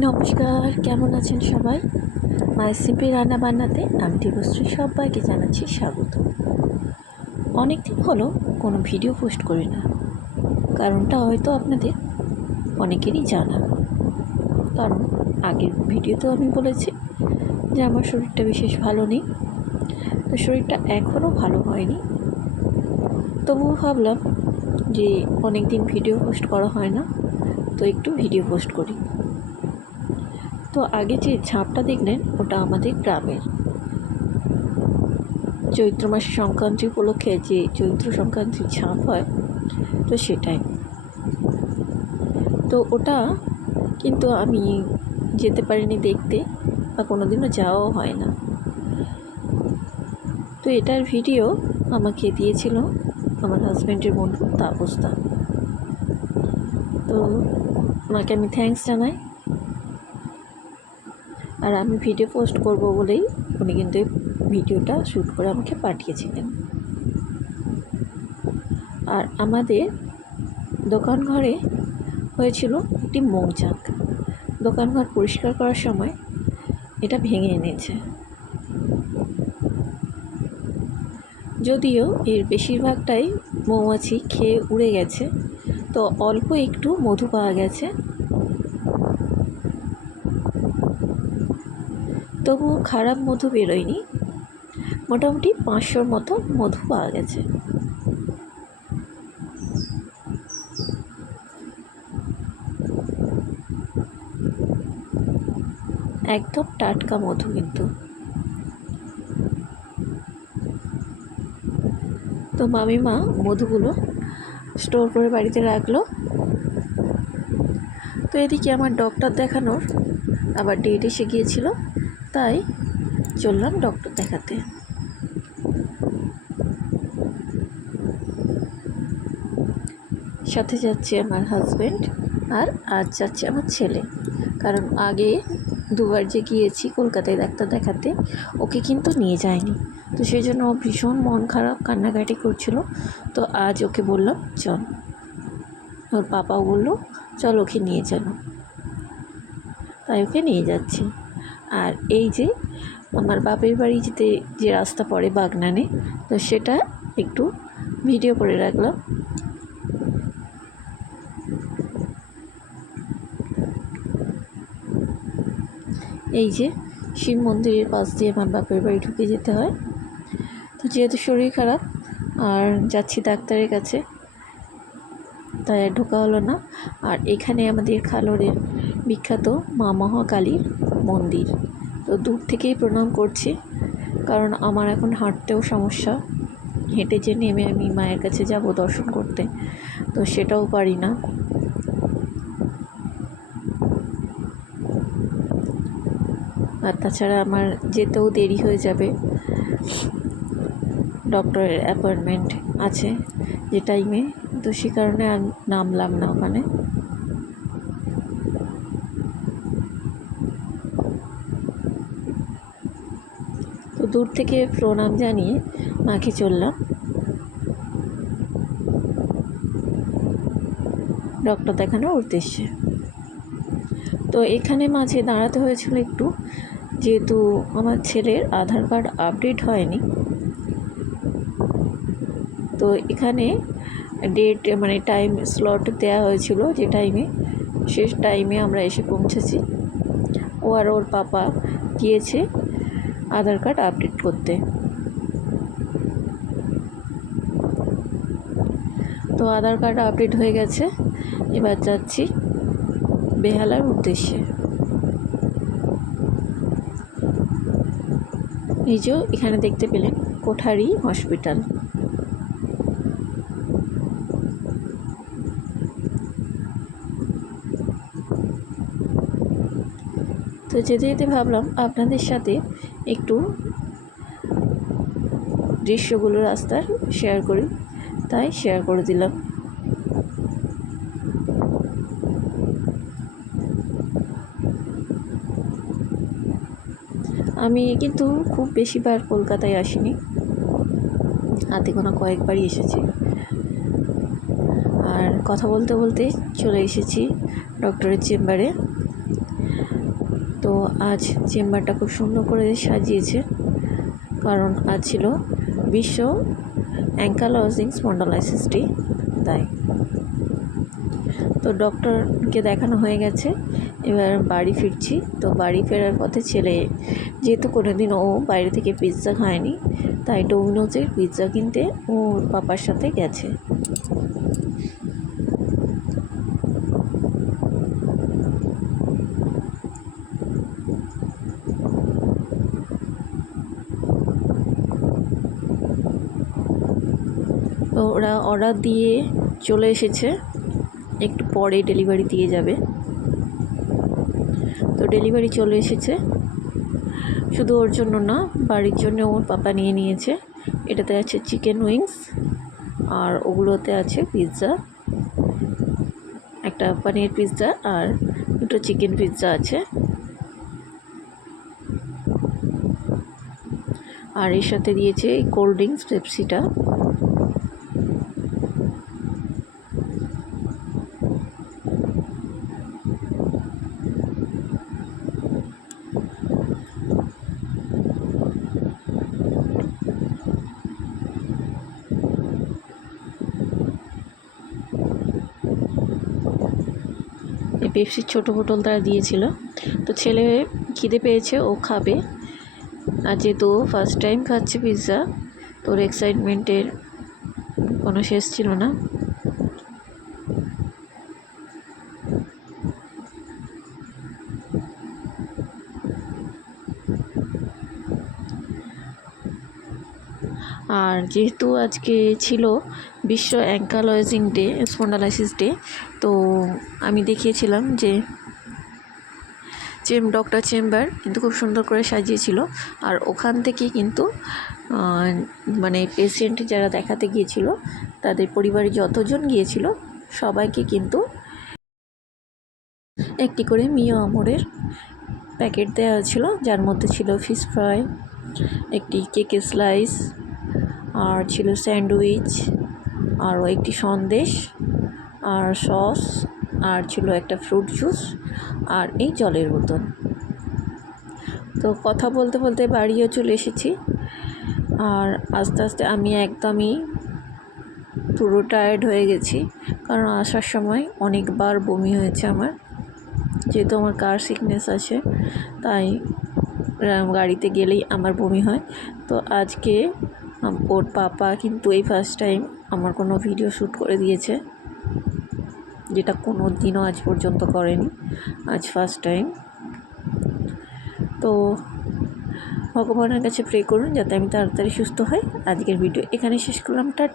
নমস্কার, কেমন আছেন সবাই? মায়ের সিম্পি রান্না বান্নাতে আমি দেবশ্রী সবাইকে জানাচ্ছি স্বাগত। অনেক দিন হলো কোনো ভিডিও পোস্ট করি না। কারণটা হয়তো আপনাদের অনেকেরই জানা। কারণ আগের ভিডিওতেও আমি বলেছি যে আমার শরীরটা বিশেষ ভালো নেই। তো শরীরটা এখনও ভালো হয়নি। তবুও ভাবলাম যে অনেক দিন ভিডিও পোস্ট করা হয় না, তো একটু ভিডিও পোস্ট করি। তো আগে যে ঝাঁপটা দেখলেন, ওটা আমাদের গ্রামের। চৈত্র মাসে সংক্রান্তি উপলক্ষে যে চৈত্র সংক্রান্তির ঝাঁপ হয়, তো সেটাই। তো ওটা কিন্তু আমি যেতে পারিনি দেখতে বা কোনো দিনও যাওয়াও হয় না। তো এটার ভিডিও আমাকে দিয়েছিল আমার হাজব্যান্ডের বন্ধু তাপস্তা তো ওনাকে আমি থ্যাঙ্কস জানাই। আর আমি ভিডিও পোস্ট করব বলেই উনি কিন্তু ভিডিওটা শ্যুট করে আমাকে পাঠিয়েছিলেন। আর আমাদের দোকান ঘরে হয়েছিল একটি মৌচাক। দোকানঘর পরিষ্কার করার সময় এটা ভেঙে এনেছে। যদিও এর বেশিরভাগটাই মৌমাছি খেয়ে উড়ে গেছে, তো অল্প একটু মধু পাওয়া গেছে। তবুও খারাপ মধু বেরোয়নি। মোটামুটি পাঁচশোর মতো মধু পাওয়া গেছে। একদম টাটকা মধু কিন্তু। তো মামিমা মধুগুলো স্টোর করে বাড়িতে রাখল। তো এদিকে আমার ডক্টর দেখানোর আবার ডেট এসে গিয়েছিল। তাই চললাম ডক্টর দেখাতে। সাথে যাচ্ছে আমার হাজব্যান্ড আর আজ যাচ্ছে আমার ছেলে। কারণ আগে দুবার যে গিয়েছি কলকাতায় ডাক্তার দেখাতে, ওকে কিন্তু নিয়ে যায়নি। তো সেই জন্য ও ভীষণ মন খারাপ, কান্নাকাটি করছিল। তো আজ ওকে বললাম, চল। ওর পাপাও বলল, চল ওকে নিয়ে যেন তাই ওকে নিয়ে যাচ্ছি। আর এই যে আমার বাপের বাড়ি যেতে যে রাস্তা পড়ে বাগনানে, তো সেটা একটু ভিডিও করে রাখলাম। এই যে শিব মন্দিরের পাশ দিয়ে আমার বাপের বাড়ি ঢুকে যেতে হয়। তো যেহেতু শরীর খারাপ, আর যাচ্ছি ডাক্তারের কাছে, তাই ঢোকা হলো না। আর এখানে আমাদের খালোরের বিখ্যাত মা মহাকালীর মন্দির। তো দূর থেকেই প্রণাম করছি, কারণ আমার এখন হাঁটতেও সমস্যা। হেঁটে যে নেমে আমি মায়ের কাছে যাব দর্শন করতে, তো সেটাও পারি না। আর তাছাড়া আমার যেতেও দেরি হয়ে যাবে। ডক্টরের অ্যাপয়েন্টমেন্ট আছে যে টাইমে তো সে কারণে আর নামলাম না ওখানে তো দূর থেকে প্রণাম জানিয়ে মাকে চললাম। ডক্টর দেখানোর উদ্দেশ্যে। তো এখানে মাঝে দাঁড়াতে হয়েছিল একটু, যেহেতু আমার ছেলের আধার কার্ড আপডেট হয়নি। তো এখানে ডেট মানে টাইম স্লট দেওয়া হয়েছিল যে টাইমে, শেষ টাইমে আমরা এসে পৌঁছেছি। ও আর ওর পাপা গিয়েছে। আধার কার্ড আপডেট করতে। তো আধার কার্ড আপডেট হয়ে গেছে। এবার যাচ্ছি বেহালার উদ্দেশ্যে। নিজেও এখানে দেখতে পেলেন কোঠারি হসপিটাল। তো যেতে যেতে ভাবলাম আপনাদের সাথে একটু দৃশ্যগুলো রাস্তার শেয়ার করি। তাই শেয়ার করে দিলাম। আমি কিন্তু খুব বেশিবার কলকাতায় আসিনি। হাতে গোনা কয়েকবারই এসেছি। আর কথা বলতে বলতে চলে এসেছি ডক্টরের চেম্বারে তো আজ চেম্বারটা খুব সুন্দর করে সাজিয়েছে। কারণ আজ ছিল বিশ্ব অ্যাঙ্কালজিং স্পন্ডালাইসিস ডে তাই। তো ডক্টরকে দেখানো হয়ে গেছে, এবার বাড়ি ফিরছি। তো বাড়ি ফেরার পথে ছেলে, যেহেতু কোনোদিন ও বাইরে থেকে পিৎজা খায়নি, তাই ডোমিনোজের পিৎজা কিনতে ওর পাপার সাথে গেছে। তো ওরা অর্ডার দিয়ে চলে এসেছে। একটু পরে ডেলিভারি দিয়ে যাবে। তো ডেলিভারি চলে এসেছে। শুধু ওর জন্য না, বাড়ির জন্য ওর পাপা নিয়ে নিয়েছে। এটাতে আছে চিকেন উইংস আর ওগুলোতে আছে পিৎজা একটা পনির পিৎজা আর দুটো চিকেন পিৎজা আছে। আর এর সাথে দিয়েছে এই কোল্ড ড্রিঙ্কস পেপসিটা পেপসির ছোটো বোতল তারা দিয়েছিল। তো ছেলে খিদে পেয়েছে, ও খাবে। আর যেহেতু ফার্স্ট টাইম খাচ্ছে পিৎজা তোর এক্সাইটমেন্টের কোনো শেষ ছিল না। আর যেহেতু আজকে ছিল বিশ্ব অ্যাঙ্কালয়েজিং ডে, স্পন্ডালাইসিস ডে, তো আমি দেখিয়েছিলাম যে চেম, ডক্টর চেম্বার কিন্তু খুব সুন্দর করে সাজিয়েছিল। আর ওখান থেকে কিন্তু মানে পেশেন্ট যারা দেখাতে গিয়েছিল, তাদের পরিবারে যতজন গিয়েছিল, সবাইকে কিন্তু একটি করে মিও আমরের প্যাকেট দেওয়া ছিল, যার মধ্যে ছিল ফিশ ফ্রাই, একটি কেকের স্লাইস আর ছিল স্যান্ডউইচ আরও একটি সন্দেশ, আর সস, আর ছিল একটা ফ্রুট জুস, আর এই জলের বোতল। তো কথা বলতে বলতে বাড়িও চলে এসেছি। আর আস্তে আস্তে আমি একদমই পুরো টায়ার্ড হয়ে গেছি, কারণ আসার সময় অনেকবার বমি হয়েছে আমার। যেহেতু আমার কার সিকনেস আছে, তাই গাড়িতে গেলেই আমার বমি হয়। তো আজকে ওর পাপা কিন্তু এই ফার্স্ট টাইম আমার কোনো ভিডিও শ্যুট করে দিয়েছে, যেটা কোনো দিনও আজ পর্যন্ত করেনি, আজ ফার্স্ট টাইম তো ভগবানের কাছে প্রে করুন, যাতে আমি তাড়াতাড়ি সুস্থ হই। আজকের ভিডিও এখানে শেষ করলাম, টাটা।